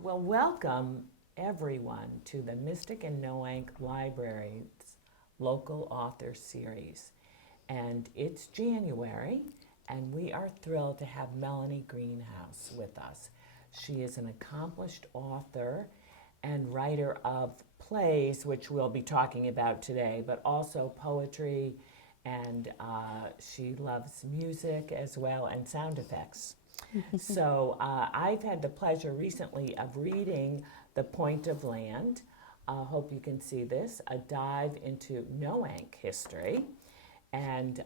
Well, welcome everyone to the Mystic Noank Library's local author series. And it's January, and we are thrilled to have Melanie Greenhouse with us. She is an accomplished author and writer of plays, which we'll be talking about today, but also poetry, and she loves music as well and sound effects. So I've had the pleasure recently of reading The Point of Land. Hope you can see this, a dive into Noank history. And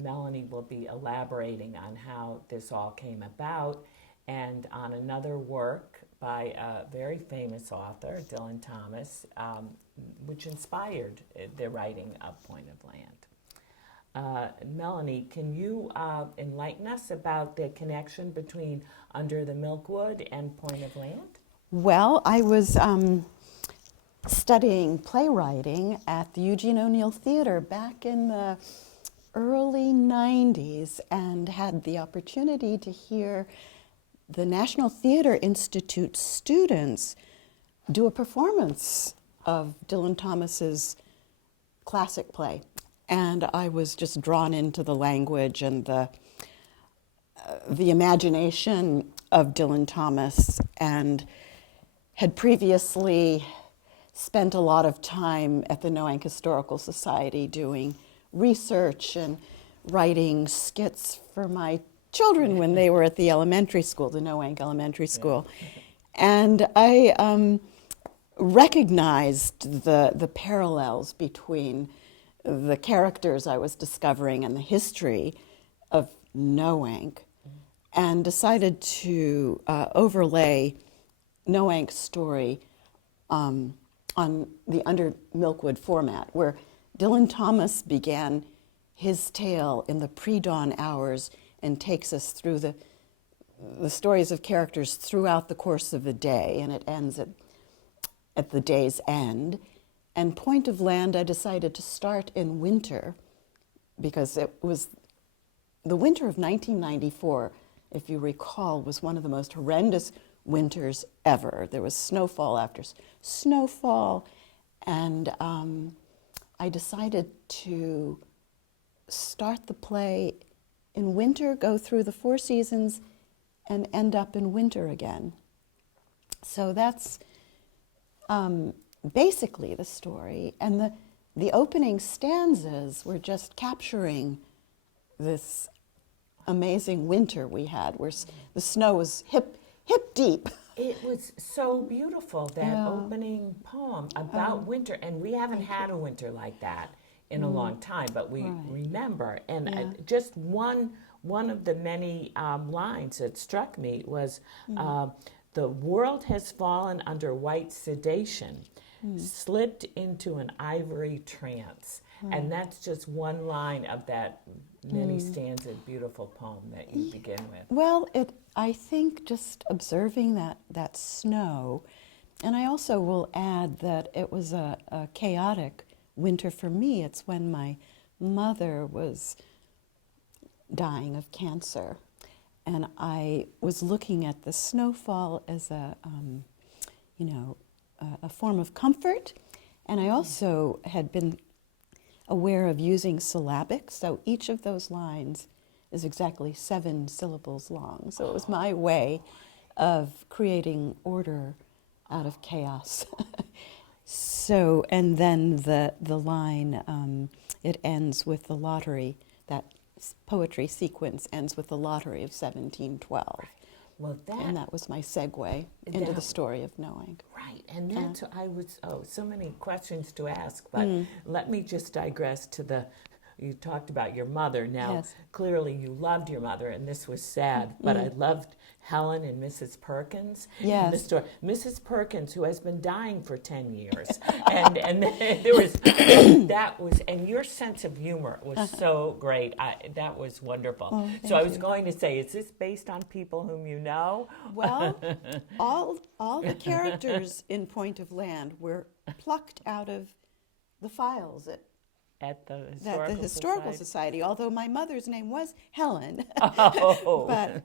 Melanie will be elaborating on how this all came about and on another work by a very famous author, Dylan Thomas, which inspired the writing of Point of Land. Melanie, can you enlighten us about the connection between Under the Milkwood and Point of Land? Well, I was studying playwriting at the Eugene O'Neill Theater back in the early 90s and had the opportunity to hear the National Theater Institute students do a performance of Dylan Thomas's classic play. And I was just drawn into the language and the imagination of Dylan Thomas, and had previously spent a lot of time at the Noank Historical Society doing research and writing skits for my children when they were at the elementary school, the Noank Elementary School. And I recognized the parallels between the characters I was discovering and the history of Noank, and decided to overlay Noank's story on the Under Milkwood format, where Dylan Thomas began his tale in the pre-dawn hours and takes us through the stories of characters throughout the course of the day, and it ends at the day's end. And Point of Land, I decided to start in winter, because it was the winter of 1994, if you recall, was one of the most horrendous winters ever. There was snowfall after snowfall, and I decided to start the play in winter, go through the 4 seasons, and end up in winter again. So that's basically the story, and the opening stanzas were just capturing this amazing winter we had, where the snow was hip deep. It was so beautiful, that opening poem about winter, and we haven't had a winter like that in a long time, but we remember. And just one of the many lines that struck me was, the world has fallen under white sedation, slipped into an ivory trance. And that's just one line of that many stanza beautiful poem that you begin with. Well, I think just observing that snow, and I also will add that it was a chaotic winter for me. It's when my mother was dying of cancer, and I was looking at the snowfall as a form of comfort, and I also had been aware of using syllabic, so each of those lines is exactly 7 syllables long. So it was my way of creating order out of chaos. So, and then the line, it ends with the lottery, that poetry sequence ends with the lottery of 1712. Well, that was my segue into the story of Noank. Right, and that's so many questions to ask, but let me just digress to you talked about your mother. Now, clearly you loved your mother, and this was sad, but I loved Helen and Mrs. Perkins. Yes. The story. Mrs. Perkins, who has been dying for 10 years. and there was, that was, and your sense of humor was so great. That was wonderful. Oh, so I was going to say, is this based on people whom you know? Well, all the characters in Point of Land were plucked out of the files at at the At the Historical Society, although my mother's name was Helen. Oh. But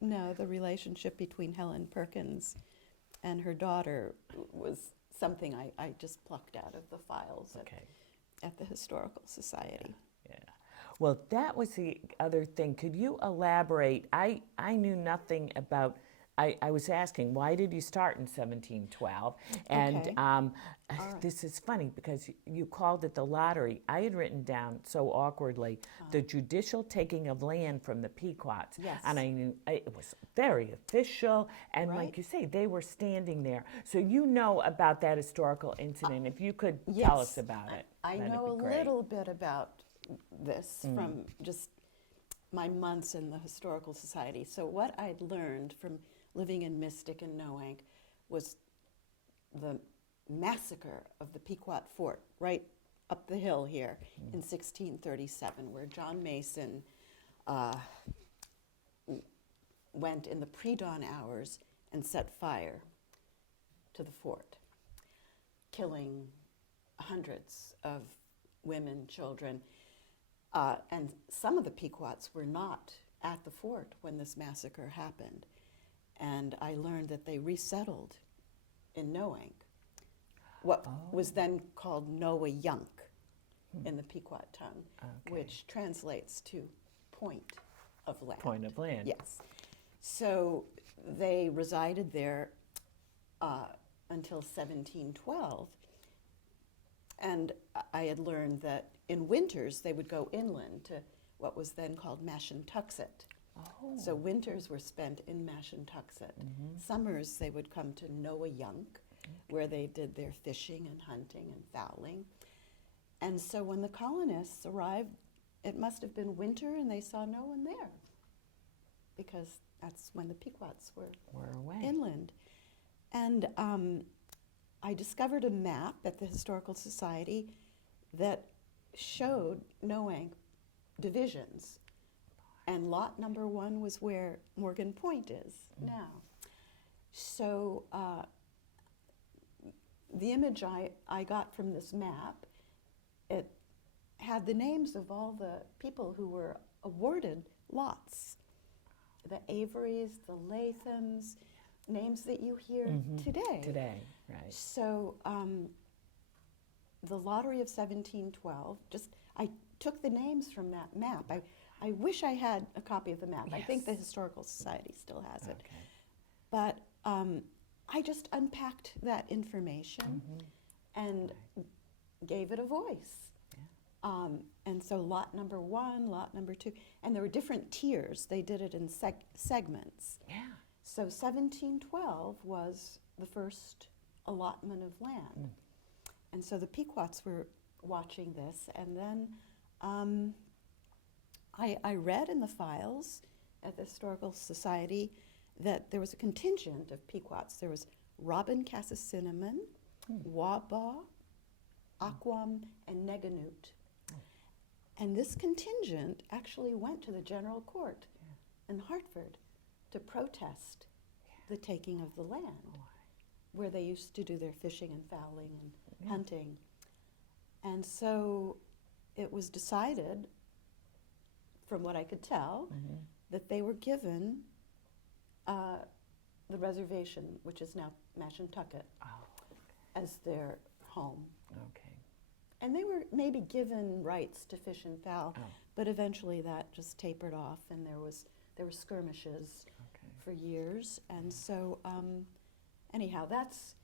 no, the relationship between Helen Perkins and her daughter was something I just plucked out of the files at the Historical Society. Yeah. Well, that was the other thing. Could you elaborate? I knew nothing about. I was asking, why did you start in 1712? And Okay. this is funny because you called it the lottery. I had written down so awkwardly the judicial taking of land from the Pequots. Yes. And I knew it was very official. And Right. like you say, they were standing there. So you know about that historical incident. If you could tell us about it. I that'd know be a great. little bit about this from just my months in the Historical Society. So what I'd learned from living in Mystic and Noank was the massacre of the Pequot Fort right up the hill here in 1637, where John Mason went in the pre-dawn hours and set fire to the fort, killing hundreds of women, children, and some of the Pequots were not at the fort when this massacre happened. And I learned that they resettled in Noank, what was then called Noah-yunk in the Pequot tongue, which translates to point of land. Point of land. Yes. So they resided there until 1712. And I had learned that in winters they would go inland to what was then called Mashantuxet. Oh. So winters were spent in Mashantuxet. Summers they would come to Noah-yunk, where they did their fishing and hunting and fowling. And so when the colonists arrived, it must have been winter and they saw no one there, because that's when the Pequots were away. inland. And I discovered a map at the Historical Society that showed Noank divisions. And lot number 1 was where Morgan Point is now. So the image I got from this map, it had the names of all the people who were awarded lots. The Averys, the Lathams, names that you hear today. Today, right. So the lottery of 1712, I took the names from that map. I wish I had a copy of the map. I think the Historical Society still has it. Okay. But I just unpacked that information and gave it a voice. Yeah. And so lot number 1, lot number 2, and there were different tiers. They did it in segments. Yeah. So 1712 was the first allotment of land. And so the Pequots were watching this, and then I read in the files at the Historical Society that there was a contingent of Pequots. There was Robin Cassasinnamon, Wabaw, Aquam, and Neganoot. And this contingent actually went to the General Court in Hartford to protest the taking of the land, where they used to do their fishing and fowling and hunting. And so it was decided, from what I could tell, that they were given the reservation, which is now Mashantucket, as their home. Okay. And they were maybe given rights to fish and fowl, but eventually that just tapered off, and there were skirmishes for years. And so, anyhow, that's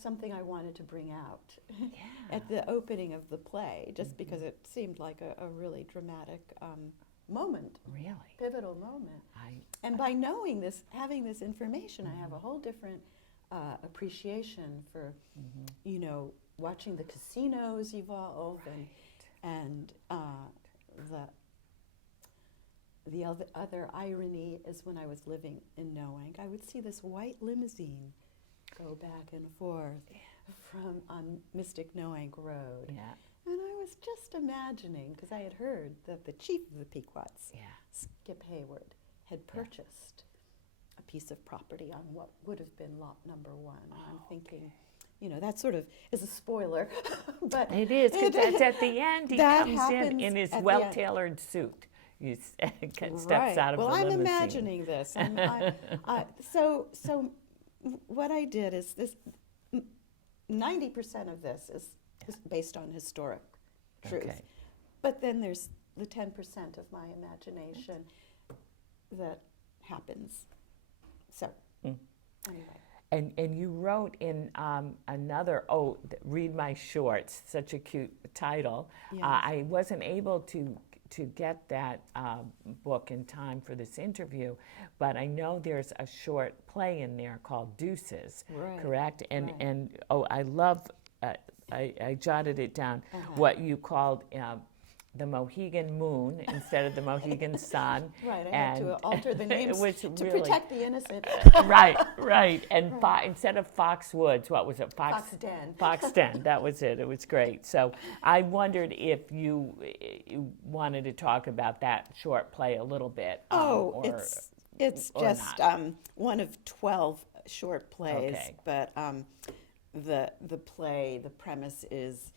something I wanted to bring out at the opening of the play, just because it seemed like a really dramatic moment. Really? Pivotal moment. And by knowing this, having this information, I have a whole different appreciation for, watching the casinos evolve, and the other irony is when I was living in Noank, I would see this white limousine go back and forth on Mystic Noank Road. Yeah. And I was just imagining, because I had heard that the chief of the Pequots, Skip Hayward, had purchased a piece of property on what would have been lot number 1. And I'm thinking, that sort of is a spoiler. But It is, because it's at the end. He that comes happens in his at the end. well-tailored suit. He steps Right. out of well, the I'm limousine. imagining this. So what I did is this. 90% of this is based on historic truth, Okay. but then there's the 10% of my imagination that happens. So anyway. And you wrote in another, Read My Shorts, such a cute title. Yes. I wasn't able to get that book in time for this interview, but I know there's a short play in there called Deuces, Right. correct? And Right. and I love, I jotted it down, Uh-huh. what you called the Mohegan Moon instead of the Mohegan Sun. Right, I had to alter the names was to really, protect the innocent. right. And instead of Foxwoods, what was it? Fox Den. Fox Den, that was it. It was great. So I wondered if you wanted to talk about that short play a little bit. It's or just one of 12 short plays, Okay. but the play, the premise is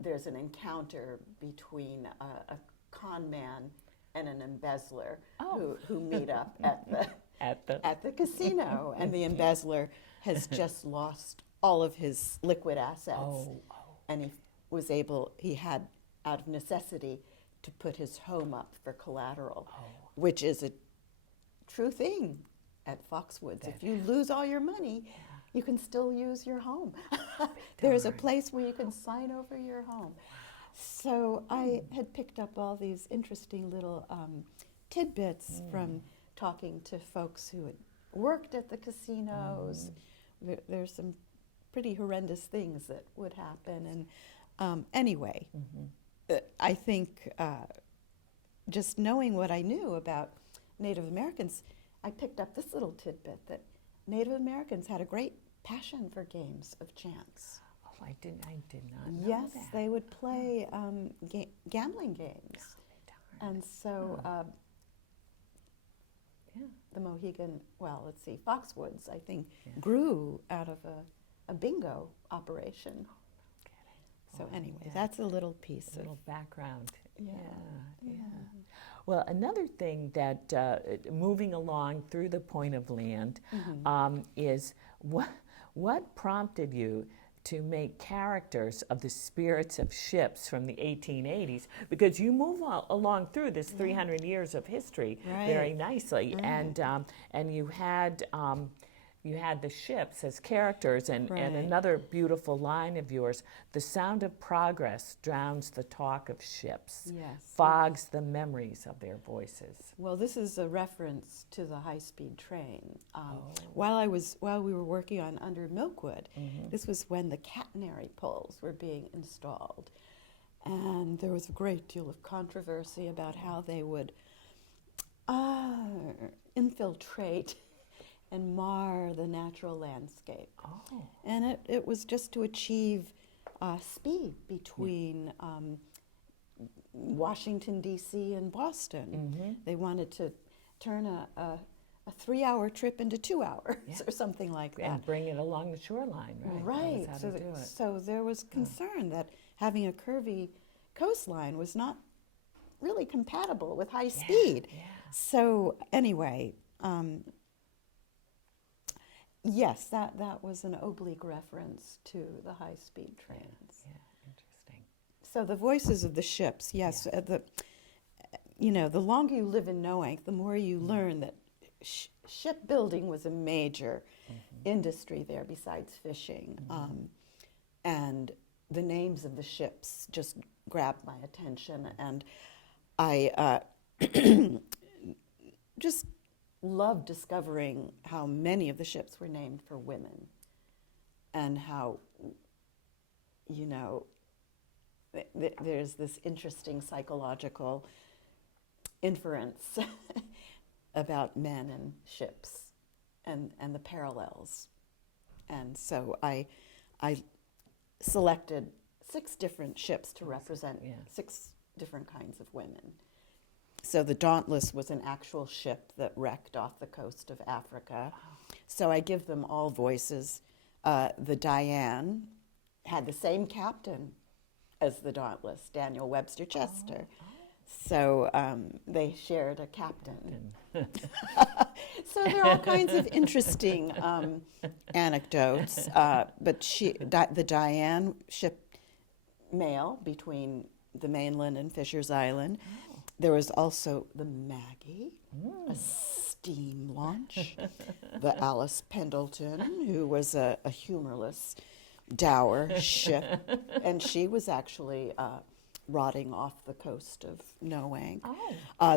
there's an encounter between a con man and an embezzler who meet up at the casino, and the embezzler has just lost all of his liquid assets, and he had out of necessity to put his home up for collateral, which is a true thing at Foxwoods. If you lose all your money, you can still use your home. There's a place where you can sign over your home. So I had picked up all these interesting little tidbits from talking to folks who had worked at the casinos. There's some pretty horrendous things that would happen. And anyway, I think just knowing what I knew about Native Americans, I picked up this little tidbit that Native Americans had a great passion for games of chance. Oh, I did not know Yes, that. they would play gambling games. And so the Mohegan, Foxwoods, I think, grew out of a bingo operation. So anyway, that's a little piece A little background. Yeah. Well, another thing that, moving along through the Point of Land, is what prompted you to make characters of the spirits of ships from the 1880s? Because you move along through this 300 years of history very nicely, and you had the ships as characters, and another beautiful line of yours, the sound of progress drowns the talk of ships, fogs the memories of their voices. Well, this is a reference to the high-speed train. While we were working on Under Milkwood, this was when the catenary poles were being installed, and there was a great deal of controversy about how they would infiltrate and mar the natural landscape. And it was just to achieve speed between Washington, D.C. and Boston. They wanted to turn a 3-hour trip into 2 hours or something like that. And bring it along the shoreline, right? That was how to do it. So there was concern that having a curvy coastline was not really compatible with high speed. So anyway, yes, that was an oblique reference to the high-speed trains. Interesting. So the voices of the ships, the longer you live in Noank, the more you learn that shipbuilding was a major industry there besides fishing. And the names of the ships just grabbed my attention, and I just loved discovering how many of the ships were named for women, and how, there's this interesting psychological inference about men and ships and the parallels. And so I selected 6 different ships to represent 6 different kinds of women. So the Dauntless was an actual ship that wrecked off the coast of Africa. So I give them all voices. the Diane had the same captain as the Dauntless, Daniel Webster Chester. So they shared a captain. So there are all kinds of interesting anecdotes. But the Diane shipped mail between the mainland and Fisher's Island. There was also the Maggie, a steam launch. The Alice Pendleton, who was a humorless dower ship, and she was actually rotting off the coast of Noank.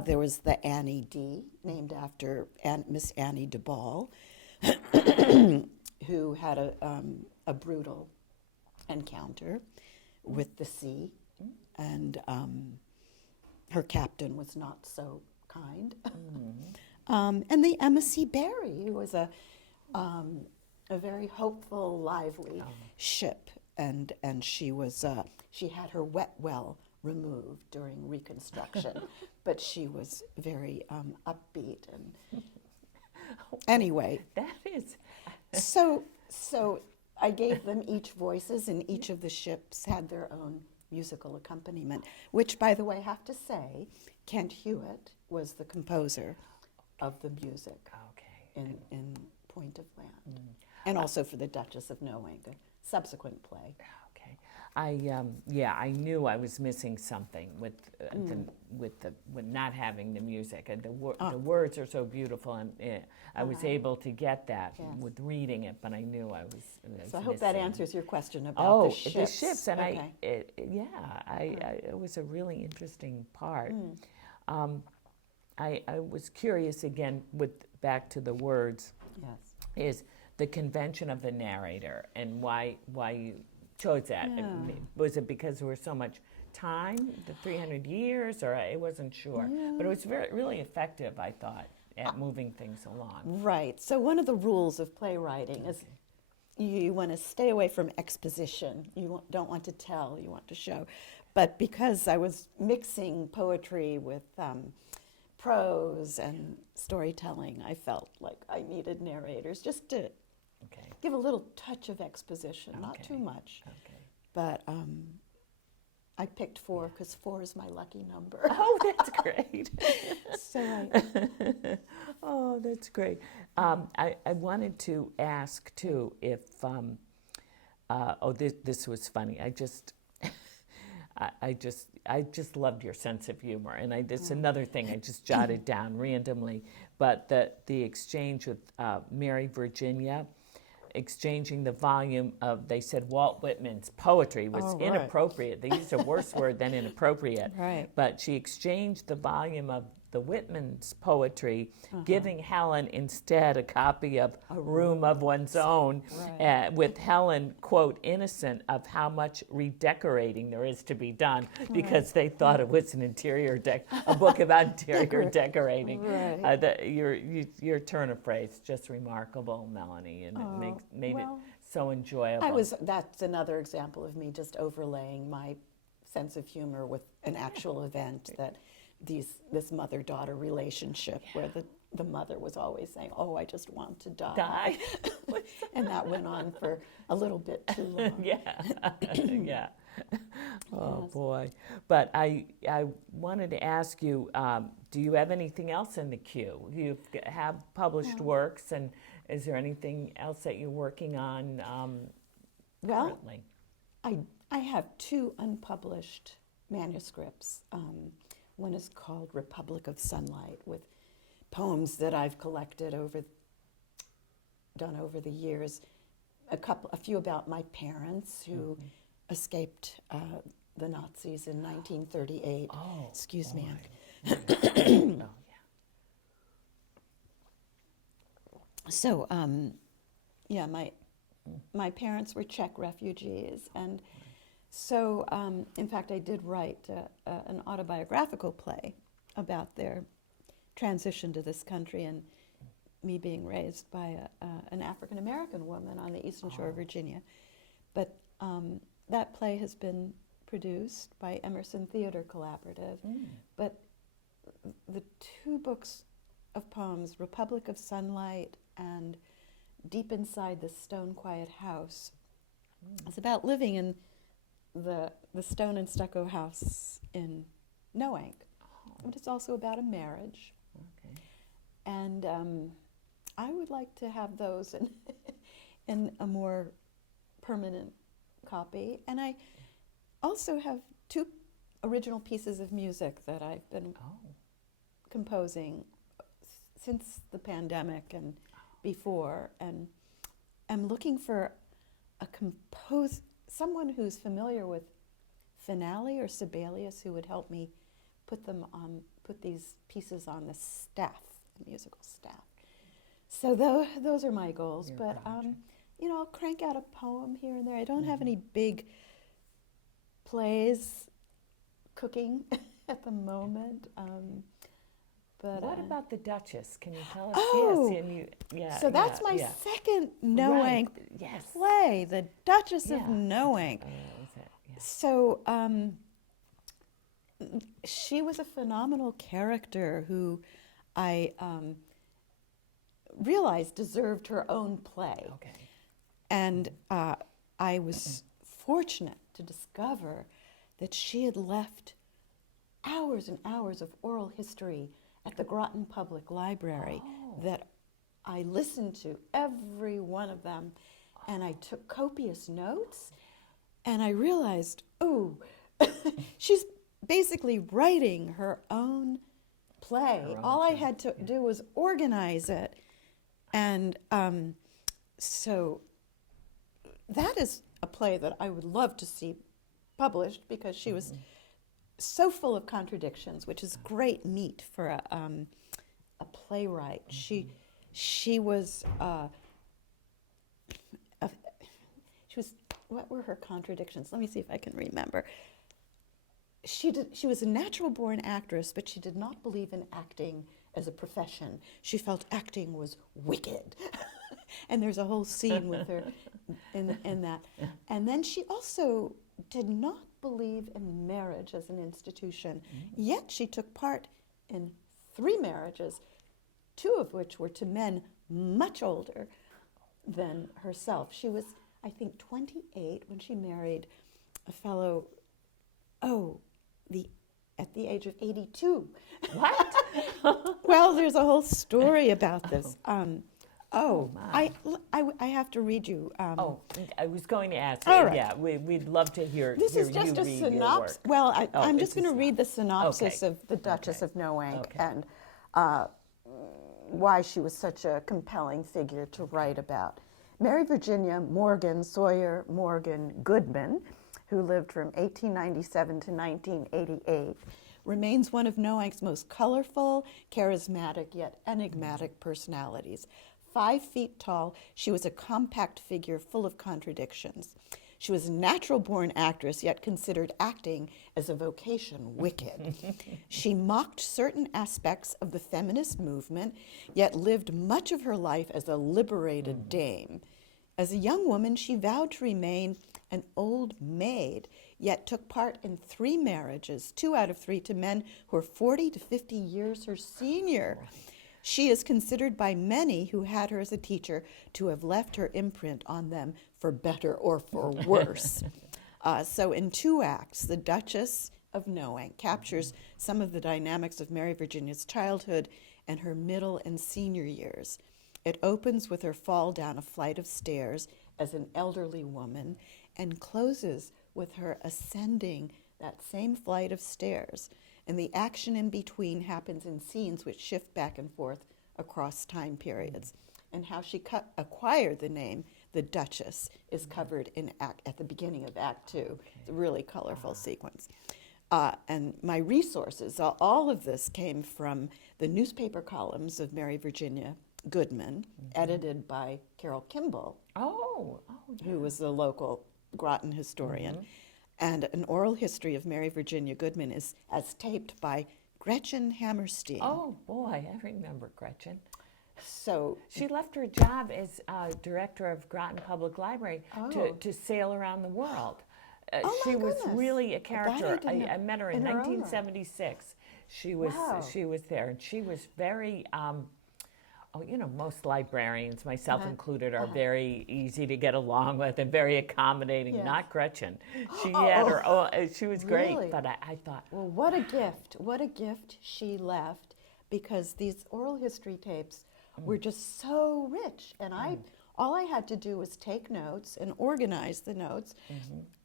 There was the Annie D, named after Miss Annie de Ball, who had a brutal encounter with the sea, and her captain was not so kind. And the Emma C. Barry, who was a very hopeful, lively ship, and she was she had her wet well removed during Reconstruction, but she was very upbeat and anyway. That is so I gave them each voices, and each of the ships had their own musical accompaniment, which, by the way, I have to say, Kent Hewitt was the composer of the music in Point of Land, and also for the Duchess of Knowing, a subsequent play. Okay, I knew I was missing something with not having the music, and the words are so beautiful, and I was able to get that with reading it, but I knew I was. So I hope that answers your question about the ships. The ships, and it was a really interesting part. I was curious again back to the words. Yes. Is the convention of the narrator, and why you chose that? Was it because there was so much time, the 300 years, or I wasn't sure? But it was really effective, I thought, at moving things along. Right. So one of the rules of playwriting is you want to stay away from exposition. You don't want to tell, you want to show. But because I was mixing poetry with prose and storytelling, I felt like I needed narrators just to give a little touch of exposition, not too much. But I picked 4 because 4 is my lucky number. Oh, that's great. So that's great. I wanted to ask too if this was funny. I just loved your sense of humor, and it's another thing I just jotted down randomly. But the exchange with Mary Virginia, exchanging the volume of, they said Walt Whitman's poetry was inappropriate. They used a worse word than inappropriate. Right. But she exchanged the volume of the Whitman's poetry, giving Helen instead a copy of Room of One's Own, with Helen, quote, innocent of how much redecorating there is to be done, because they thought it was an a book about interior decorating. Your turn of phrase, just remarkable, Melanie, and it made it so enjoyable. That's another example of me just overlaying my sense of humor with an actual event that this mother-daughter relationship where the mother was always saying, "Oh, I just want to die." And that went on for a little bit too long. Yeah. Oh, boy. But I wanted to ask you, do you have anything else in the queue? You have published works, and is there anything else that you're working on currently? I have 2 unpublished manuscripts. One is called Republic of Sunlight, with poems that I've collected done over the years. A few about my parents who escaped the Nazis in 1938. Excuse me. So, my parents were Czech refugees, and so, in fact, I did write an autobiographical play about their transition to this country and me being raised by an African-American woman on the eastern shore of Virginia. But that play has been produced by Emerson Theater Collaborative. But the 2 books of poems, Republic of Sunlight and deep inside the stone quiet house. It's about living in the stone and stucco house in Noank. But it's also about a marriage. Okay. And I would like to have those in a more permanent copy. And I also have 2 original pieces of music that I've been composing since the pandemic and before. And I'm looking for someone who's familiar with Finale or Sibelius who would help me put these pieces on the staff, the musical staff. So those are my goals. But I'll crank out a poem here and there. I don't have any big plays cooking at the moment. But what about the Duchess? Can you tell us? Oh, yes. So that's my second Noank play, the Duchess of Noank. So she was a phenomenal character who I realized deserved her own play. Okay. And I was fortunate to discover that she had left hours and hours of oral history at the Groton Public Library that I listened to, every one of them, and I took copious notes, and I realized, she's basically writing her own play. All I had to do was organize it. And so that is a play that I would love to see published, because she was so full of contradictions, which is great meat for a playwright. She was what were her contradictions? Let me see if I can remember. She was a natural-born actress, but she did not believe in acting as a profession. She felt acting was wicked. And there's a whole scene with her in that. And then she also did not believe in marriage as an institution, yet she took part in 3 marriages, 2 of which were to men much older than herself. She was, I think, 28 when she married a fellow, at the age of 82. What? Well, there's a whole story about this. My. I have to read you. I was going to ask. All right. Yeah, we'd love to hear. This hear is just you a read your synopsis. work. Well, I'm just going to read the synopsis Okay. of the Duchess of Noank Okay. and why she was such a compelling figure to write about. Mary Virginia Morgan Sawyer Morgan Goodman, who lived from 1897 to 1988, remains one of Noank's most colorful, charismatic, yet enigmatic personalities. 5 feet tall, she was a compact figure full of contradictions. She was a natural-born actress, yet considered acting as a vocation wicked. She mocked certain aspects of the feminist movement, yet lived much of her life as a liberated dame. As a young woman, she vowed to remain an old maid, yet took part in 3 marriages, 2 out of 3 to men who were 40 to 50 years her senior. She is considered by many who had her as a teacher to have left her imprint on them for better or for worse. So in 2 acts, the Duchess of Noank captures some of the dynamics of Mary Virginia's childhood and her middle and senior years. It opens with her fall down a flight of stairs as an elderly woman and closes with her ascending that same flight of stairs. And the action in between happens in scenes which shift back and forth across time periods. And how she acquired the name, the Duchess, is covered at the beginning of Act 2. It's a really colorful sequence. And my resources, all of this came from the newspaper columns of Mary Virginia Goodman, edited by Carol Kimball, who was the local Groton historian. And an oral history of Mary Virginia Goodman is as taped by Gretchen Hammerstein. Oh boy, I remember Gretchen. So she left her job as director of Groton Public Library to sail around the world. She was really a character. I met her in 1976. She was there, and she was very Oh, you know, most librarians, myself Uh-huh. included, are Uh-huh. very easy to get along with and very accommodating. Yes. Not Gretchen. She Oh, had her. Oh, she was great. really? But I thought, Well, what a gift. What a gift she left, because these oral history tapes were just so rich. And all I had to do was take notes and organize the notes,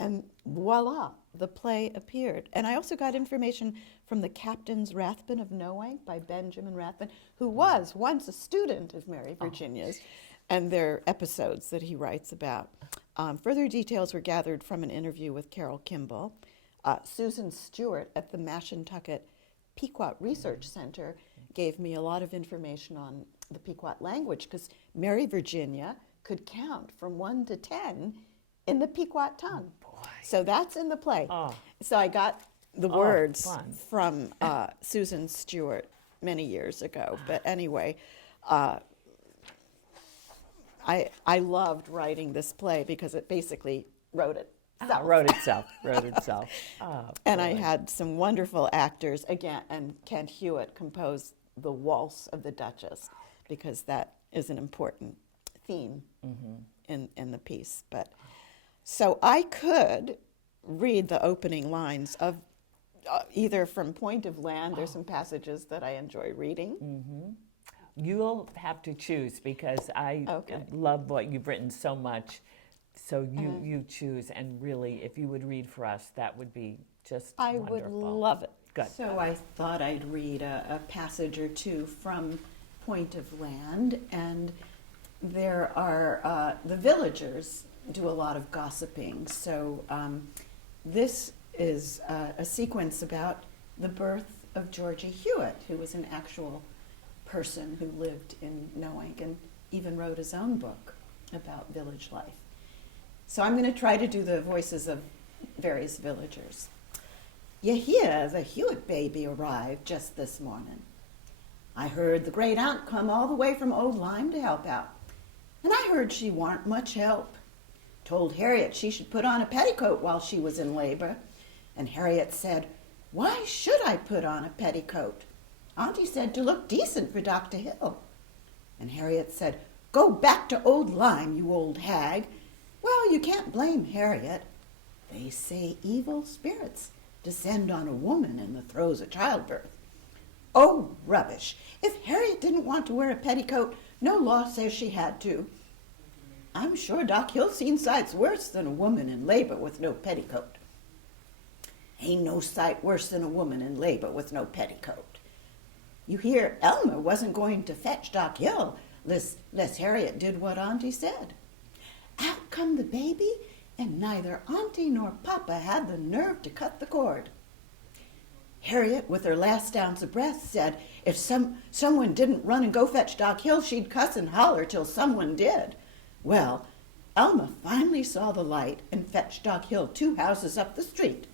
and voila, the play appeared. And I also got information from the Captain's Rathbun of Noank by Benjamin Rathbun, who was once a student of Mary Virginia's, and their episodes that he writes about. Further details were gathered from an interview with Carol Kimball. Susan Stewart at the Mashantucket Pequot Research Center gave me a lot of information on the Pequot language, because Mary Virginia could count from 1 to 10 in the Pequot tongue. So that's in the play. So I got the words fun. from Susan Stewart many years ago. But anyway, I loved writing this play because it basically wrote it. wrote itself. Oh, And I boy. had some wonderful actors, again, and Kent Hewitt composed the waltz of the Duchess, because that is an important theme in the piece. But so I could read the opening lines of either from Point of Land. There's some passages that I enjoy reading. You'll have to choose, because I Okay. love what you've written so much. So you choose, and really, if you would read for us, that would be just I wonderful. would love it. Good. So I thought I'd read a passage or two from Point of Land, and there are the villagers do a lot of gossiping. So this is a sequence about the birth of Georgie Hewitt, who was an actual person who lived in Noank and even wrote his own book about village life. So I'm going to try to do the voices of various villagers. You hear the Hewitt baby arrived just this morning. I heard the great aunt come all the way from Old Lyme to help out. And I heard she warn't much help. Told Harriet she should put on a petticoat while she was in labor. And Harriet said, "Why should I put on a petticoat? Auntie said to look decent for Dr. Hill." And Harriet said, "Go back to Old Lyme, you old hag." Well, you can't blame Harriet. They say evil spirits descend on a woman in the throes of childbirth. Oh, rubbish. If Harriet didn't want to wear a petticoat, no law says she had to. I'm sure Doc Hill's seen sights worse than a woman in labor with no petticoat. Ain't no sight worse than a woman in labor with no petticoat. You hear Elmer wasn't going to fetch Doc Hill lest Harriet did what Auntie said. Out come the baby, and neither Auntie nor Papa had the nerve to cut the cord. Harriet, with her last ounce of breath, said if someone didn't run and go fetch Doc Hill, she'd cuss and holler till someone did. Well, Elma finally saw the light and fetched Doc Hill 2 houses up the street.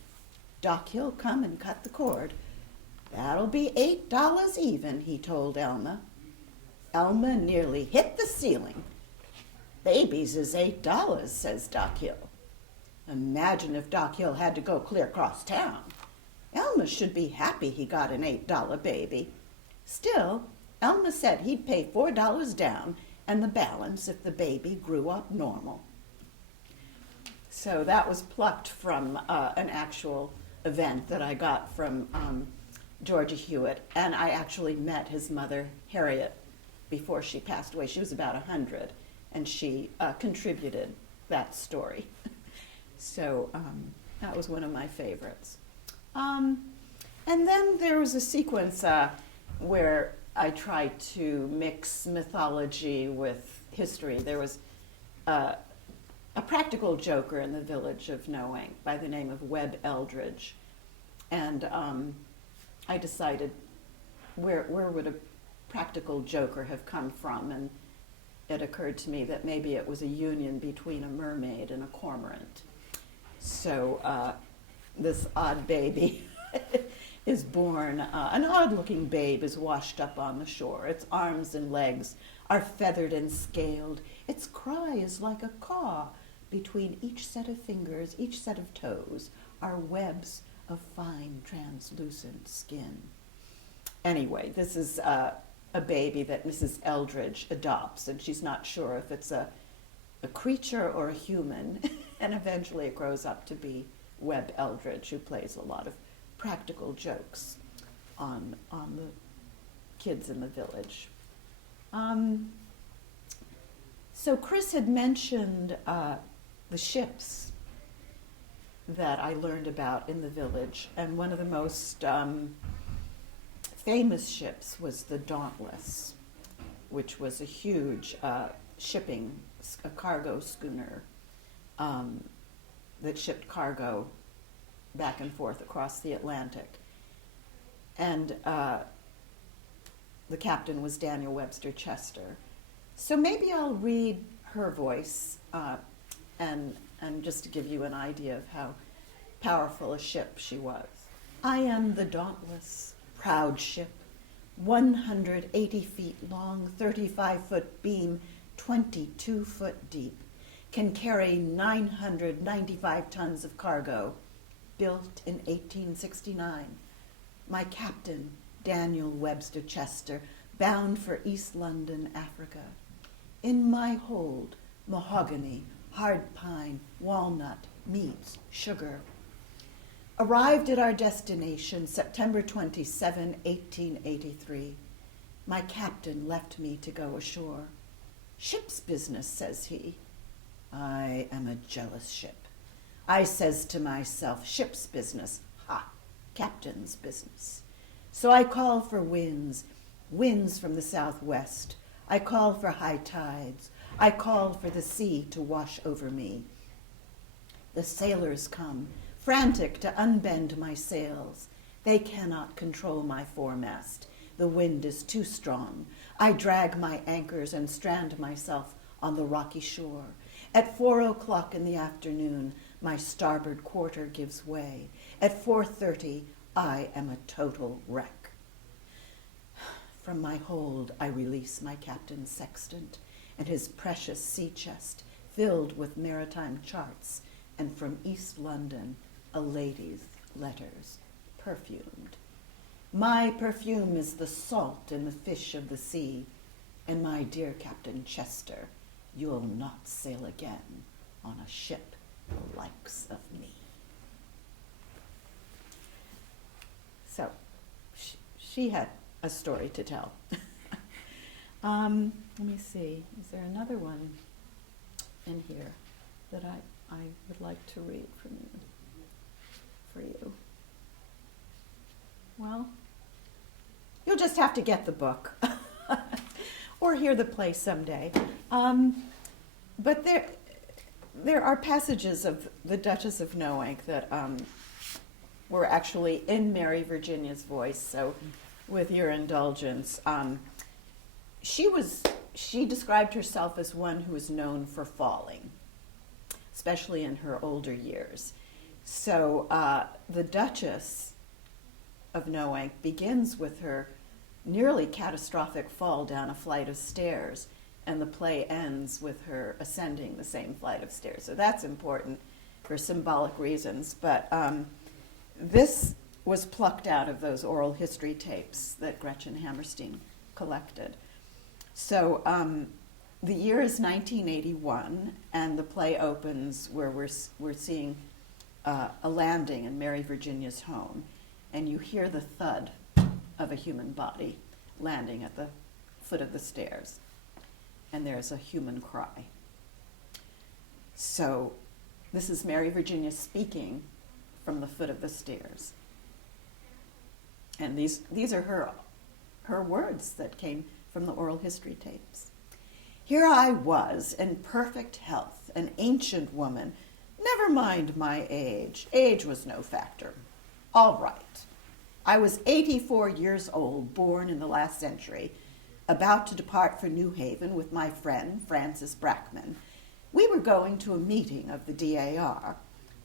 Doc Hill come and cut the cord. That'll be $8 even, he told Elma. Elma nearly hit the ceiling. Babies is $8, says Doc Hill. Imagine if Doc Hill had to go clear across town. Elma should be happy he got an $8 baby. Still, Elma said he'd pay $4 down and the balance if the baby grew up normal. So that was plucked from an actual event that I got from Georgie Hewitt, and I actually met his mother, Harriet, before she passed away. She was about 100, and she contributed that story. So that was one of my favorites. And then there was a sequence where I tried to mix mythology with history. There was a practical joker in the village of Noank by the name of Webb Eldridge. And I decided where would a practical joker have come from? And it occurred to me that maybe it was a union between a mermaid and a cormorant. So this odd baby is born. An odd-looking babe is washed up on the shore. Its arms and legs are feathered and scaled. Its cry is like a caw. Between each set of fingers, each set of toes, are webs of fine, translucent skin. Anyway, this is a baby that Mrs. Eldridge adopts, and she's not sure if it's a creature or a human, and eventually it grows up to be Webb Eldridge, who plays a lot of practical jokes on the kids in the village. So Chris had mentioned the ships that I learned about in the village, and one of the most famous ships was the Dauntless, which was a huge shipping, a cargo schooner that shipped cargo back and forth across the Atlantic. And the captain was Daniel Webster Chester. So maybe I'll read her voice and just to give you an idea of how powerful a ship she was. I am the Dauntless, proud ship, 180 feet long, 35-foot beam, 22-foot deep, can carry 995 tons of cargo, built in 1869. My captain, Daniel Webster Chester, bound for East London, Africa. In my hold, mahogany, hard pine, walnut, meats, sugar. Arrived at our destination September 27, 1883. My captain left me to go ashore. Ship's business, says he. I am a jealous ship. I says to myself, ship's business, ha, captain's business. So I call for winds from the southwest. I call for high tides. I call for the sea to wash over me. The sailors come, frantic to unbend my sails. They cannot control my foremast. The wind is too strong. I drag my anchors and strand myself on the rocky shore. At 4:00 in the afternoon, my starboard quarter gives way. At 4:30, I am a total wreck. From my hold, I release my captain's sextant and his precious sea chest filled with maritime charts, and from East London, a lady's letters, perfumed. My perfume is the salt in the fish of the sea, and my dear Captain Chester, you'll not sail again on a ship the likes of me. So, she had a story to tell. Let me see, is there another one in here that I would like to read for you? Well, you'll just have to get the book or hear the play someday. But there are passages of the Duchess of Noank that were actually in Mary Virginia's voice, so with your indulgence. She described herself as one who was known for falling, especially in her older years. So the Duchess of Noank begins with her nearly catastrophic fall down a flight of stairs, and the play ends with her ascending the same flight of stairs. So that's important for symbolic reasons. But this was plucked out of those oral history tapes that Gretchen Hammerstein collected. So the year is 1981, and the play opens where we're seeing a landing in Mary Virginia's home, and you hear the thud of a human body landing at the foot of the stairs, and there's a human cry. So this is Mary Virginia speaking from the foot of the stairs. And these are her words that came from the oral history tapes. Here I was in perfect health, an ancient woman. Never mind my age. Age was no factor. All right. I was 84 years old, born in the last century, about to depart for New Haven with my friend, Francis Brackman. We were going to a meeting of the DAR.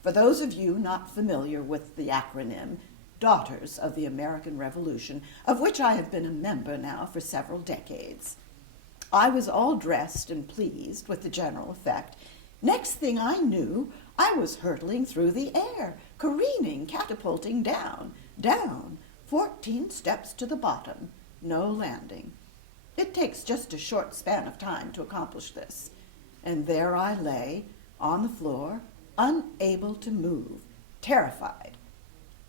For those of you not familiar with the acronym, Daughters of the American Revolution, of which I have been a member now for several decades. I was all dressed and pleased with the general effect. Next thing I knew, I was hurtling through the air, careening, catapulting down, 14 steps to the bottom, no landing. It takes just a short span of time to accomplish this. And there I lay, on the floor, unable to move, terrified.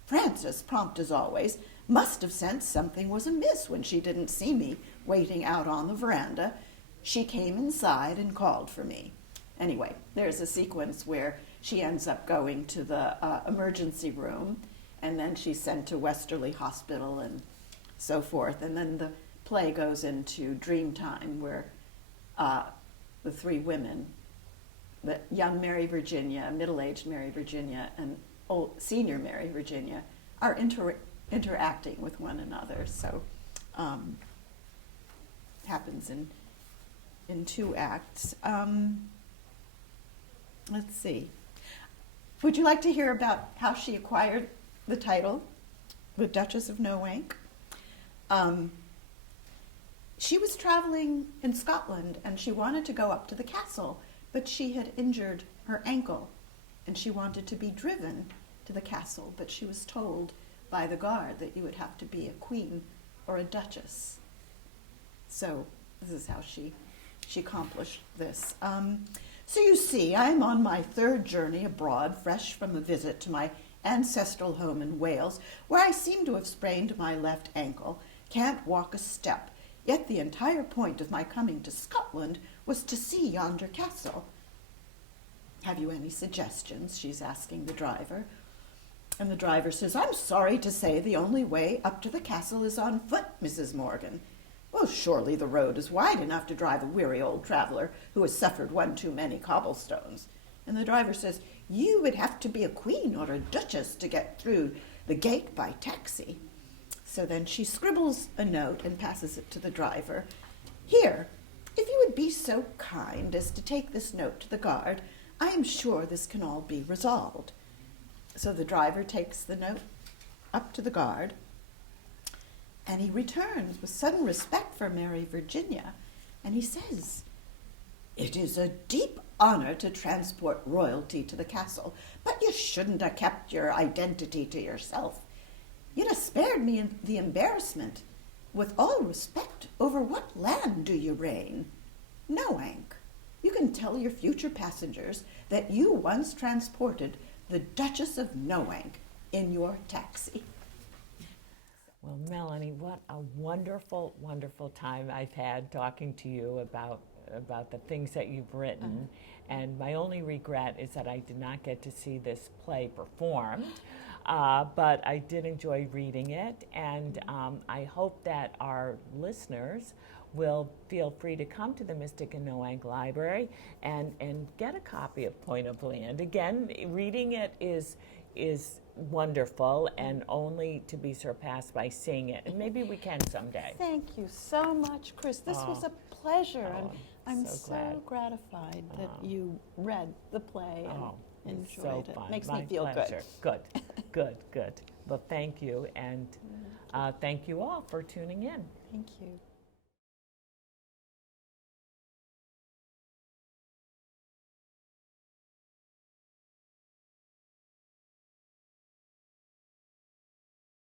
Frances, prompt as always, must have sensed something was amiss when she didn't see me waiting out on the veranda. She came inside and called for me. Anyway, there's a sequence where she ends up going to the emergency room, and then she's sent to Westerly Hospital and so forth. And then the play goes into dream time, where the three women, the young Mary Virginia, middle-aged Mary Virginia, and senior Mary Virginia, are interacting with one another. So happens in 2 acts. Let's see. Would you like to hear about how she acquired the title, the Duchess of Noank? She was traveling in Scotland and she wanted to go up to the castle, but she had injured her ankle and she wanted to be driven to the castle, but she was told by the guard that you would have to be a queen or a duchess. So this is how she accomplished this. So you see, I'm on my 3rd journey abroad, fresh from a visit to my ancestral home in Wales, where I seem to have sprained my left ankle, can't walk a step. Yet the entire point of my coming to Scotland was to see yonder castle. Have you any suggestions? She's asking the driver. And the driver says, I'm sorry to say the only way up to the castle is on foot, Mrs. Morgan. Well, surely the road is wide enough to drive a weary old traveler who has suffered one too many cobblestones. And the driver says, you would have to be a queen or a duchess to get through the gate by taxi. So then she scribbles a note and passes it to the driver. Here, if you would be so kind as to take this note to the guard, I am sure this can all be resolved. So the driver takes the note up to the guard, and he returns with sudden respect for Mary Virginia, and he says, it is a deep honor to transport royalty to the castle, but you shouldn't have kept your identity to yourself. You'd have spared me the embarrassment. With all respect, over what land do you reign? Noank. You can tell your future passengers that you once transported the Duchess of Noank in your taxi. Well, Melanie, what a wonderful, wonderful time I've had talking to you about the things that you've written. And my only regret is that I did not get to see this play performed. But I did enjoy reading it, and I hope that our listeners will feel free to come to the Mystic Noank Library and get a copy of Point of Land. Again, reading it is wonderful and only to be surpassed by seeing it. And maybe we can someday. Thank you so much, Chris. This was a pleasure, and I'm so gratified that you read the play and enjoyed it. Fun. Makes My me feel pleasure. good. Good. Well, thank you, and thank you all for tuning in. Thank you.